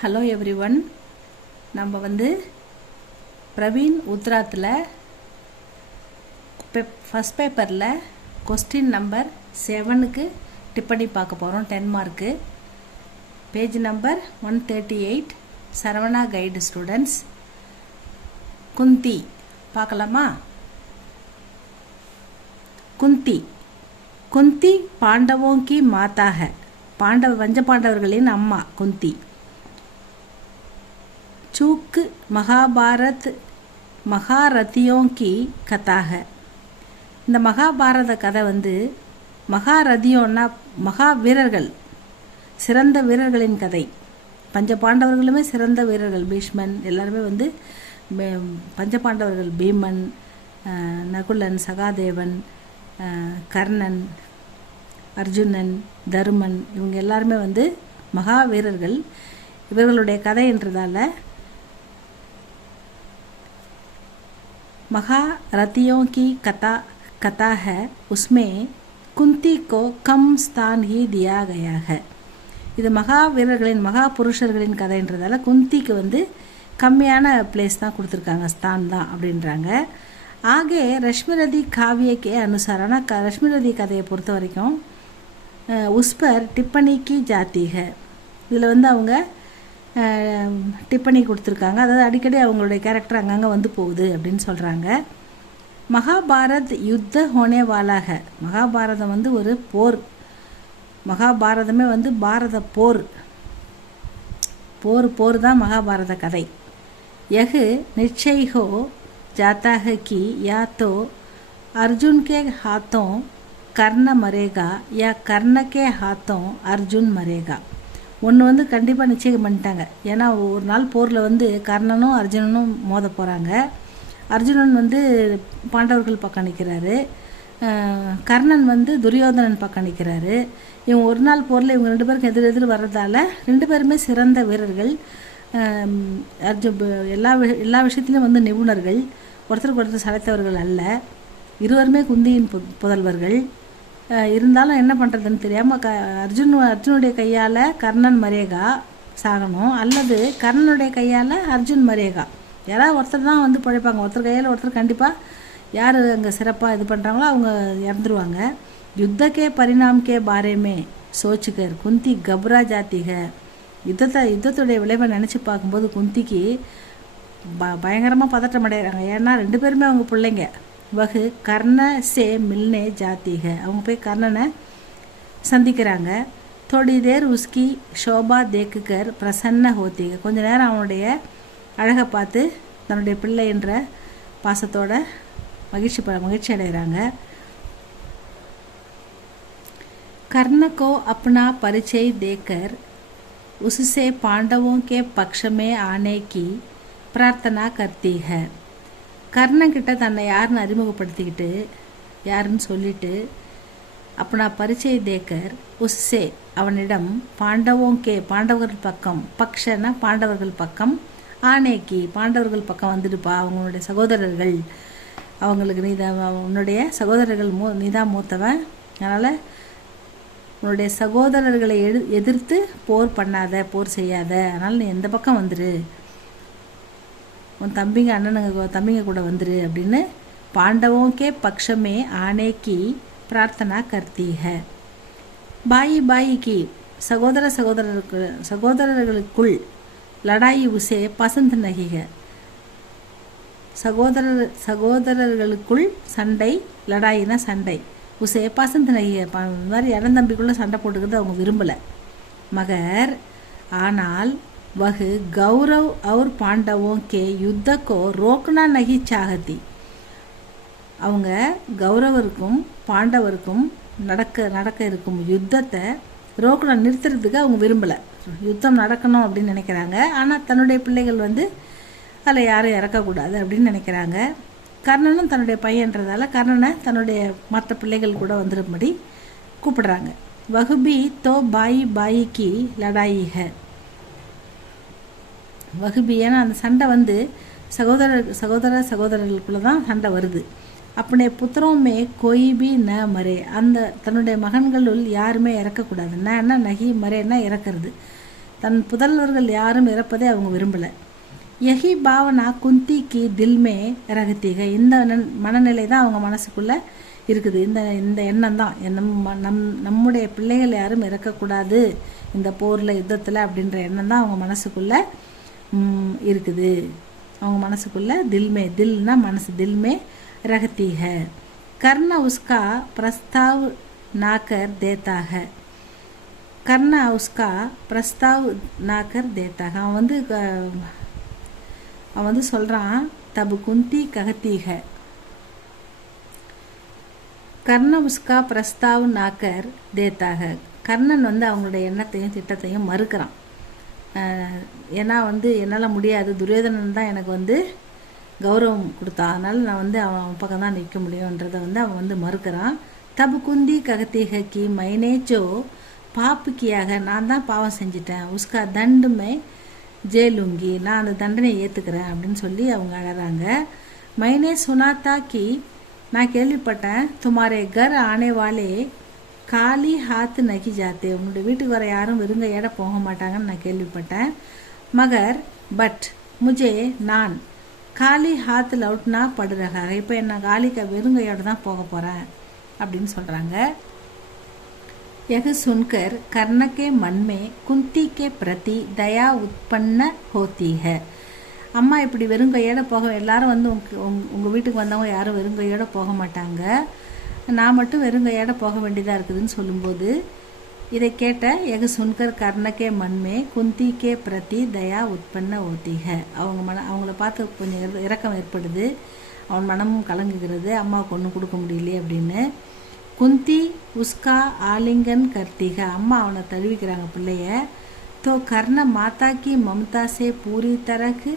Hello everyone. நம்ம பிரவீன் உத்ராத்தில் ஃபஸ்ட் பேப்பரில் கொஸ்டின் நம்பர் 7க்கு டிப்பணி பார்க்க போகிறோம். 10 mark. Page number 138. Saravana guide students. Kunti பார்க்கலாமா? குந்தி குந்தி பாண்டவோं की माता है. பஞ்ச பாண்டவர்களின் அம்மா குந்தி. चूक महाभारत महारथियों की कथा है. இந்த மகாபாரத கதை மகாரதியோன்னா மகா வீரர்கள், சிறந்த வீரர்களின் கதை. பஞ்ச பாண்டவர்களுமே சிறந்த வீரர்கள். பீஷ்மன் எல்லாருமே பஞ்ச பாண்டவர்கள். பீமன், நகுலன், சகாதேவன், கர்ணன், அர்ஜுனன், தருமன், இவங்க எல்லாருமே மகா வீரர்கள். இவர்களுடைய கதைன்றதால महारथियों की कथा है. उसमें कुंती को कम स्थान ही दिया गया है. இது மகா வீரர்களின் மகா புருஷர்களின் கதைன்றதால குந்திக்கு கம்மியான பிளேஸ் தான் கொடுத்துருக்காங்க, ஸ்தான் தான் அப்படின்றாங்க. ஆகே ரஷ்மிரதி காவியக்கே அனுசார். ஆனால் ரஷ்மிரதி கதையை பொறுத்த வரைக்கும் உஸ்பர் டிப்பணிக்கு ஜாத்திக. இதில் அவங்க டிப்பணி கொடுத்துருக்காங்க. அதாவது அடிக்கடி அவங்களுடைய கேரக்டர் அங்கங்கே போகுது அப்படின்னு சொல்கிறாங்க. மகாபாரத் யுத்த ஹோனே வாலாக. மகாபாரதம் ஒரு போர். மகாபாரதமே பாரத போர். போர் தான் மகாபாரத கதை. யஹ் நிச்சய் ஹோ जाता है कि या तो अर्जुन के हाथों कर्ण मरेगा या कर्ण के हाथों अर्जुन मरेगा. ஒன்று கண்டிப்பாக நிச்சயம் பண்ணிட்டாங்க. ஏன்னா ஒரு நாள் போரில் கர்ணனும் அர்ஜுனனும் மோத போகிறாங்க. அர்ஜுனன் பாண்டவர்கள் பக்கம் நிற்கிறாரு. கர்ணன் துரியோதனன் பக்கம் நிற்கிறாரு. இவங்க ஒரு நாள் போரில் இவங்க 2 பேருக்கு எதிர் வர்றதால 2 பேருமே சிறந்த வீரர்கள். எல்லா விஷயத்துலையும் நிபுணர்கள். ஒருத்தருக்கு ஒருத்தர் சளைத்தவர்கள் அல்ல. இருவருமே குந்தியின் புதல்வர்கள். இருந்தாலும் என்ன பண்ணுறதுன்னு தெரியாமல் அர்ஜுனுடைய கையால் கர்ணன் மரேகா சாகணும், அல்லது கர்ணனுடைய கையால் அர்ஜுன் மரேகா. யாராவது ஒருத்தர் தான் பிழைப்பாங்க. ஒருத்தர் கையால் ஒருத்தர் கண்டிப்பாக யார் அங்கே சிறப்பாக இது பண்ணுறாங்களோ அவங்க இறந்துருவாங்க. யுத்தக்கே பரிணாம்கே பாரேமே சோச்சுக்கர் குந்தி கப்ரா ஜாத்திக. யுத்தத்துடைய விளைவை நினச்சி பார்க்கும்போது குந்திக்கு பயங்கரமாக பதட்டம் அடைகிறாங்க. ஏன்னா 2 பேருமே அவங்க பிள்ளைங்க. வகு கர்ண சே மில்னே ஜாத்திக. அவங்க போய் கர்ணனை சந்திக்கிறாங்க. தோடி தேர் உஸ்கி ஷோபா தேக்குக்கர் பிரசன்ன ஹோத்திக. கொஞ்ச நேரம் அவனுடைய அழகை பார்த்து தன்னுடைய பிள்ளை என்ற பாசத்தோட மகிழ்ச்சி அடைகிறாங்க. கர்ணக்கோ अपना परिचय देकर उससे पांडवों के पक्ष में आने की प्रार्थना करती है. கர்ணன்கிட்ட தன்னை யாருன்னு அறிமுகப்படுத்திக்கிட்டு யாருன்னு சொல்லிட்டு அப்பனா பரிச்சை தேக்கர் உஸ்ஸே அவனிடம் பாண்டவர்கள் பக்கம், பக்ஷனா பாண்டவர்கள் பக்கம், ஆனேக்கி பாண்டவர்கள் பக்கம் வந்துடுப்பா, அவங்களுடைய சகோதரர்கள், அவங்களுக்கு உன்னுடைய சகோதரர்கள் நீதான் மூத்தவன், அதனால் உன்னுடைய சகோதரர்களை எதிர்த்து போர் பண்ணாத, போர் செய்யாத, அதனால் நீ எந்த பக்கம் வந்துரு, உன் தம்பிங்க கூட வந்துரு அப்படின்னு பாண்டவோக்கே பக்ஷமே ஆனேக்கி பிரார்த்தனா கர்த்தி ஹை. பாயிக்கு சகோதரர்களுக்குள் லடாயி உசே பசந்த் நகிக. சகோதரர்களுக்குள் சண்டை, லடாயினா சண்டை, உசே பசந்த் நகிக. இந்த மாதிரி இளந்தம்பிக்குள்ளே சண்டை போட்டுக்கிறது அவங்க விரும்பலை. மகர் ஆனால் वह गौरव और पांडवों के युद्ध को रोकना नहीं चाहती. அவங்க கௌரவருக்கும் பாண்டவருக்கும் நடக்க இருக்கும் யுத்தத்தை நிறுத்துறதுக்கு அவங்க விரும்பலை. யுத்தம் நடக்கணும் அப்படின்னு நினைக்கிறாங்க. ஆனால் தன்னுடைய பிள்ளைகள் அதில் யாரும் இறக்கக்கூடாது அப்படின்னு நினைக்கிறாங்க. கர்ணனும் தன்னுடைய பையன்றதால கர்ணனை தன்னுடைய மற்ற பிள்ளைகள் கூட வந்துடும்படி கூப்பிடுறாங்க. வகுபி தோ பாயிக்கு லடாயி ஹை. வகுபி ஏன்னா அந்த சண்டை சகோதரர்களுக்குள்ள தான் சண்டை வருது. अपने पुत्रों में कोई भी न मरे. அந்த தன்னுடைய மகன்களுள் யாருமே இறக்கக்கூடாது. நகி மரேன்னா இறக்கிறது. தன் புதல்வர்கள் யாரும் இறப்பதை அவங்க விரும்பலை. யஹி பாவனா குந்தி கி தில்மே ரகத்தீக, இந்த மனநிலை தான் அவங்க மனசுக்குள்ளே இருக்குது. இந்த எண்ணம் தான் நம்முடைய பிள்ளைகள் யாரும் இறக்கக்கூடாது இந்த போரில் யுத்தத்தில் அப்படின்ற எண்ணம் தான் அவங்க மனசுக்குள்ளே இருக்குது. அவங்க மனசுக்குள்ளே தில்னா மனசு, தில்மே ரகத்தீக. கர்ண உஸ்கா பிரஸ்தாவ் நாக்கர் தேத்தாக, கர்ண உஸ்கா பிரஸ்தாவ் நாக்கர் தேத்தாக. அவன் வந்து சொல்கிறான், தபு குந்தி ககத்தீக கர்ண உஸ்கா பிரஸ்தாவ் நாக்கர் தேத்தாக. கர்ணன் வந்து அவங்களுடைய எண்ணத்தையும் திட்டத்தையும் மறுக்கிறான். ஏன்னா வந்து என்னால் முடியாது, துரியோதனன் தான் எனக்கு வந்து கௌரவம் கொடுத்தான், அதனால் நான் வந்து அவன் பக்கம் தான் நிற்க முடியுன்றதை வந்து அவன் வந்து மறுக்கிறான். தபு குந்தி ககத்தீக கி மைனேச்சோ பாப்புக்கியாக, நான் தான் பாவம் செஞ்சிட்டேன், உஸ்கா தண்டுமே ஜெயலுங்கி, நான் அந்த தண்டனையை ஏற்றுக்கிறேன் அப்படின்னு சொல்லி அவங்க அழறாங்க. மைனே சுனாத்தா கி, நான் கேள்விப்பட்டேன், துமாரே கர் ஆனே வாலே காலி ஹாத்து நகி ஜாத்தே, உன்னுடைய வீட்டுக்கு வர யாரும் வெறுங்கையோட போக மாட்டாங்கன்னு நான் கேள்விப்பட்டேன். மகர் பட் முஜே நான் காலி ஹாத் லவுட்னா படுறகா, இப்போ என்ன காலிக்க வெறுங்கையோட தான் போக போகிறேன் அப்படின்னு சொல்கிறாங்க. यह सुनकर कर्ण के मन में कुंती के प्रति दया उत्पन्न होती है. அம்மா இப்படி வெறுங்கையோட போக, எல்லாரும் வந்து உங்கள் வீட்டுக்கு வந்தவங்க யாரும் வெறுங்கையோட போக மாட்டாங்க, நான் மட்டும் வெறுங்கையோட போக வேண்டியதாக இருக்குதுன்னு சொல்லும்போது, இதை கேட்ட எக சுன்கர் கர்ணக்கே மண்மே குந்திக்கே பிரதி தயா உற்பன்ன ஓத்திக, அவங்கள பார்த்து கொஞ்சம் இரக்கம் ஏற்படுது, அவன் மனமும் கலங்குகிறது, அம்மாவுக்கு ஒன்றும் கொடுக்க முடியலையே அப்படின்னு. குந்தி உஸ்கா ஆலிங்கன் கர்த்திக, அம்மா அவனை தழுவிக்கிறாங்க பிள்ளைய. தோ கர்ண மாதா கி மமதா சே பூரி தரக்கு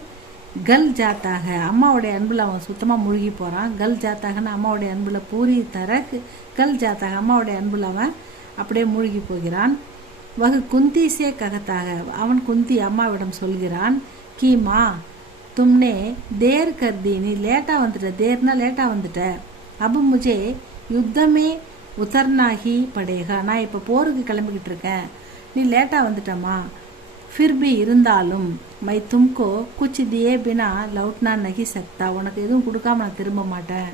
கல் ஜாத்தாக, அம்மாவுடைய அன்பில் அவன் சுத்தமாக மூழ்கி போகிறான். கல் ஜாத்தாகன்னு அம்மாவுடைய அன்பில், பூரி தரக்கு கல் ஜாத்தாக, அம்மாவுடைய அன்பில் அவன் அப்படியே மூழ்கி போகிறான். வகு குந்தி சே ககத்தாக, அவன் குந்தி அம்மாவிடம் சொல்கிறான், கீமா தும்னே தேர் கர்தி, நீ லேட்டாக வந்துட்ட, தேர்னா லேட்டாக வந்துட்ட, அபு முஜே யுத்தமே உத்தர்னாகி படேகா, நான் இப்போ போருக்கு கிளம்பிக்கிட்டு இருக்கேன், நீ லேட்டாக வந்துட்டம்மா. ஃபிர்பி இருந்தாலும் மை தும்கோ குச் தியே பினா லவுட்னா நகி சக்தா, உனக்கு எதுவும் கொடுக்காம நான் திரும்ப மாட்டேன்,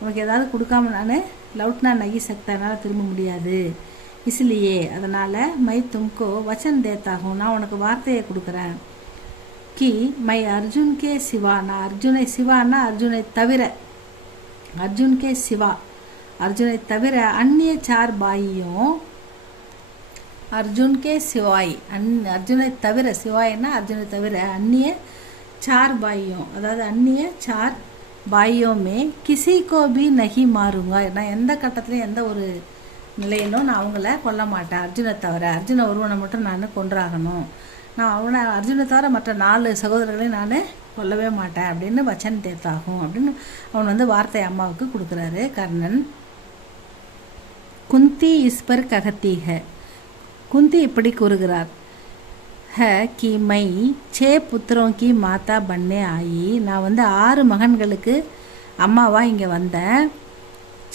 உனக்கு ஏதாவது கொடுக்காம நான் லவுட்னா நகி சக்தா, என்னால் திரும்ப முடியாது. இஸ்லியே அதனால் மை தும்கோ வச்சன் தேத்தாகும், நான் உனக்கு வார்த்தையை கொடுக்குறேன். கி மை அர்ஜுன் கே சிவா, நான் அர்ஜுனை, சிவானா அர்ஜுனை தவிர, அர்ஜுன் கே சிவா அர்ஜுனை தவிர அந்நிய சார் பாயியும், அர்ஜுன் கே சிவாய் அர்ஜுனை தவிர, சிவாய்னா அர்ஜுனை தவிர, அந்நிய சார் பாயியும், அதாவது அந்நிய சார் பாயியோமே கிசி கோபி நகி மாறுங்க, நான் எந்த கட்டத்துலையும் எந்த ஒரு நிலையிலும் நான் அவங்கள கொல்ல மாட்டேன், அர்ஜுனை தவிர, அர்ஜுன ஒருவனை மட்டும் நான் கொன்றாகணும், நான் அவனை அர்ஜுனை தவிர மற்ற 4 சகோதரர்களையும் நான் கொல்லவே மாட்டேன் அப்படின்னு வச்சன் தேத்தாகும் அப்படின்னு அவன் வந்து வார்த்தை அம்மாவுக்கு கொடுக்குறாரு கர்ணன். குந்தி இஸ்பர் ககத்தீக, குந்தி இப்படி கூறுகிறார், है कि मैं 6 புத்திரோं की மாதா பண்ணே ஆயி, நான் வந்து 6 மகன்களுக்கு அம்மாவா இங்கே வந்தேன்.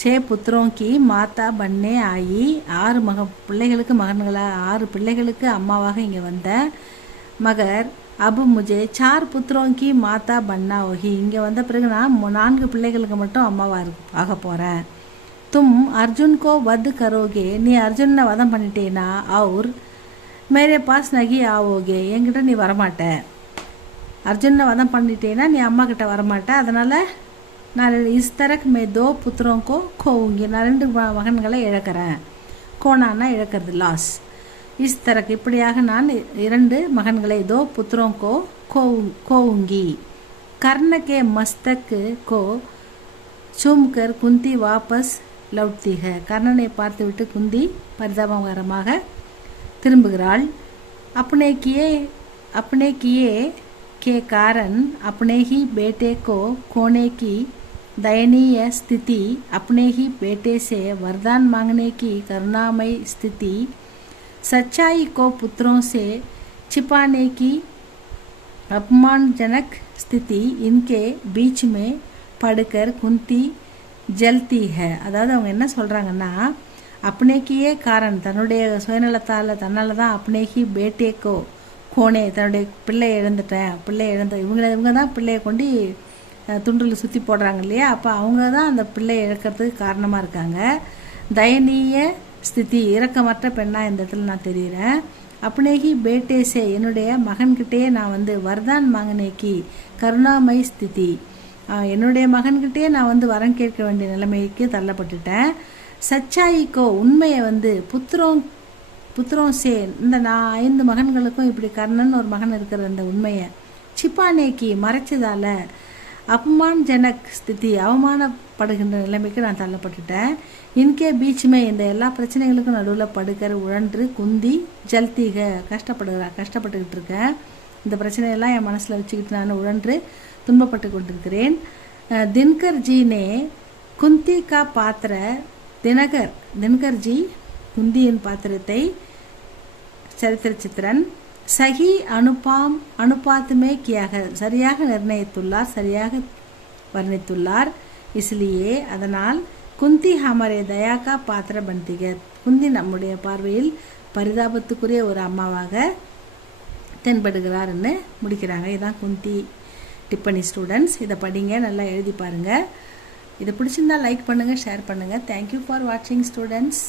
6 புத்திரோं की மாதா பண்ணே ஆயி, 6 பிள்ளைகளுக்கு மகன்களாக, 6 பிள்ளைகளுக்கு அம்மாவாக இங்கே வந்தேன். மகர் அபு முஜே 4 புத்திரோं की மாதா பண்ணா ஓகி, இங்கே வந்த பிறகு நான் 4 பிள்ளைகளுக்கு மட்டும் அம்மாவாக ஆக போகிறேன். தும் அர்ஜுன் கோ வத் கரோகே, நீ அர்ஜுனை வதம் பண்ணிட்டேனா, அவர் மேரே பாஸ் நகி ஆவோகே, என்கிட்ட நீ வரமாட்ட, அர்ஜுனை வதம் பண்ணிட்டேன்னா நீ அம்மா கிட்ட வரமாட்ட, அதனால் நான் இஸ் தரக் மே 2 புத்திரோங்கோ கோவுங்கி, நான் 2 மகன்களை இழக்கிறேன். கோனானா இழக்கிறது, லாஸ். இஸ் தரக் இப்படியாக நான் 2 மகன்களை 2 புத்திரோங்கோ கோவுங்கி. கர்ணக்கே மஸ்தக்கு கோ சூம்கர் குந்தி வாபஸ் லவுட்திக, கர்ணனை பார்த்துவிட்டு குந்தி பரிதாபகரமாக திரும்புகிறாள். अपने किए के कारण अपने ही बेटे को खोने की दयनीय स्थिति, अपने ही बेटे से वरदान मांगने की करुणामयी स्थिति, सच्चाई को पुत्रों से छिपाने की अपमानजनक स्थिति, इनके बीच में पड़कर कुंती ஜல்தி ஹே, அதாவது அவங்க என்ன சொல்கிறாங்கன்னா, அப்னேக்கியே காரன், தன்னுடைய சுயநலத்தால் தன்னால் தான் அப்னேகி பேட்டேக்கோ கோனே, தன்னுடைய பிள்ளையை இழந்துட்டேன், இவங்க தான் பிள்ளையை கொண்டு துண்டில் சுற்றி போடுறாங்க இல்லையா, அப்போ அவங்க தான் அந்த பிள்ளையை இழக்கிறதுக்கு காரணமாக இருக்காங்க. தயனீய ஸ்திதி, இரக்கமற்ற பெண்ணாக இந்த இடத்துல நான் தெரிகிறேன். அப்னேகி பேட்டேசே, என்னுடைய மகன்கிட்டே நான் வர்தான் மாங்கனேக்கி கருணாமை ஸ்திதி, என்னுடைய மகன்கிட்டே நான் வரம் கேட்க வேண்டிய நிலைமைக்கு தள்ளப்பட்டுட்டேன். சச்சாயிக்கோ, உண்மையை புத்திரம் சே, இந்த 5 மகன்களுக்கும் இப்படி கர்ணன் ஒரு மகன் இருக்கிற அந்த உண்மையை சிப்பானேக்கி மறைச்சதால அப்மான் ஜனக் ஸ்திதி, அவமானப்படுகின்ற நிலைமைக்கு நான் தள்ளப்பட்டுட்டேன். இன்கே பீச்சுமே, இந்த எல்லா பிரச்சனைகளுக்கும் நடுவில் படுக்கிற உழன்று குந்தி ஜல்தீக கஷ்டப்பட்டுக்கிட்டு இருக்கேன். இந்த பிரச்சனையெல்லாம் என் மனசில் வச்சுக்கிட்டு நான் உழன்று துன்பப்பட்டு கொண்டிருக்கிறேன். தினகர்ஜினே குந்தி கா பாத்திர, தினகர்ஜி குந்தியின் பாத்திரத்தை சரித்திர சித்திரன் சஹி அனுபாத்துமே கியாக, சரியாக நிர்ணயித்துள்ளார், சரியாக வர்ணித்துள்ளார். இஸ்லியே, அதனால் குந்தி ஹமாரே தயாக்கா பாத்திர பந்திக, குந்தி நம்முடைய பார்வையில் பரிதாபத்துக்குரிய ஒரு அம்மாவாக தென்படுகிறார்னு முடிக்கிறாங்க. இதுதான் குந்தி டிப்பனி. ஸ்டூடெண்ட்ஸ், இதை படிங்க, நல்லா எழுதி பாருங்கள். இதை பிடிச்சிருந்தால் லைக் பண்ணுங்கள், ஷேர் பண்ணுங்கள். தேங்க்யூ ஃபார் வாட்சிங் ஸ்டூடெண்ட்ஸ்.